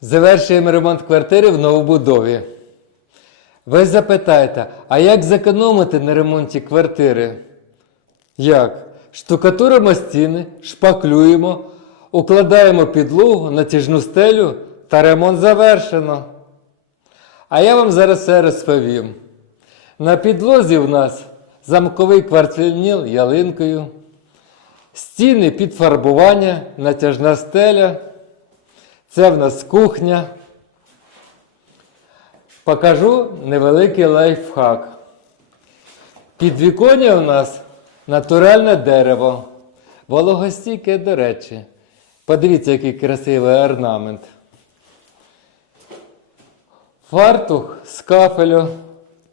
Завершуємо ремонт квартири в новобудові. Ви запитаєте, а як зекономити на ремонті квартири? Як? Штукатуримо стіни, шпаклюємо, укладаємо підлогу, натяжну стелю та ремонт завершено. А я вам зараз все розповім. На підлозі в нас замковий квартирніл ялинкою, стіни під фарбування, натяжна стеля. Це в нас кухня. Покажу невеликий лайфхак. Підвіконня у нас натуральне дерево. Вологостійке, до речі. Подивіться, який красивий орнамент. Фартух з кафелю,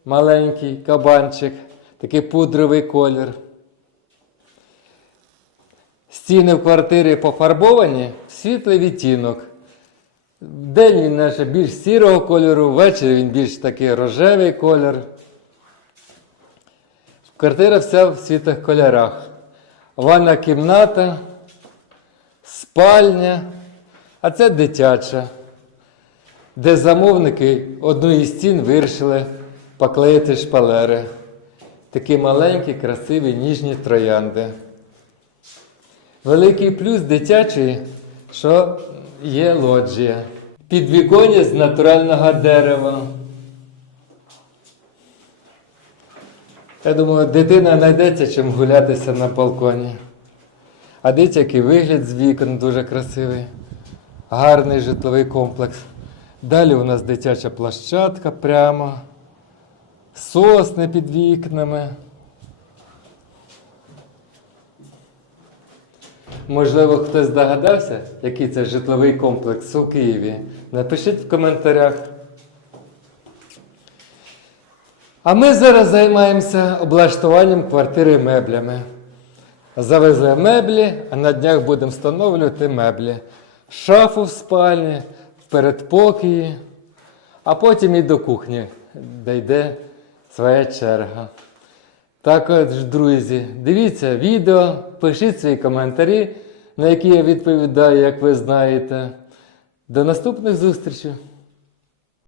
маленький кабанчик, такий пудровий колір. Стіни в квартирі пофарбовані в світлий відтінок. Вдень він наше більш сірого кольору, ввечері він більш такий рожевий колір. Квартира вся в світлих кольорах. Ванна кімната, спальня, а це дитяча, де замовники одну із стін вирішили поклеїти шпалери. Такі маленькі, красиві, ніжні троянди. Великий плюс дитячий, що є лоджія. Підвіконня з натурального дерева. Я думаю, дитина знайдеться чим гулятися на балконі. А дивіться, який вигляд з вікон дуже красивий. Гарний житловий комплекс. Далі у нас дитяча площадка прямо. Сосни під вікнами. Можливо, хтось здогадався, який це житловий комплекс у Києві. Напишіть в коментарях. А ми зараз займаємося облаштуванням квартири меблями. Завезли меблі, а на днях будемо встановлювати меблі. Шафу в спальні, в передпокії, а потім і до кухні, де йде своя черга. Також, друзі, дивіться відео, пишіть свої коментарі, на які я відповідаю, як ви знаєте. До наступних зустрічей!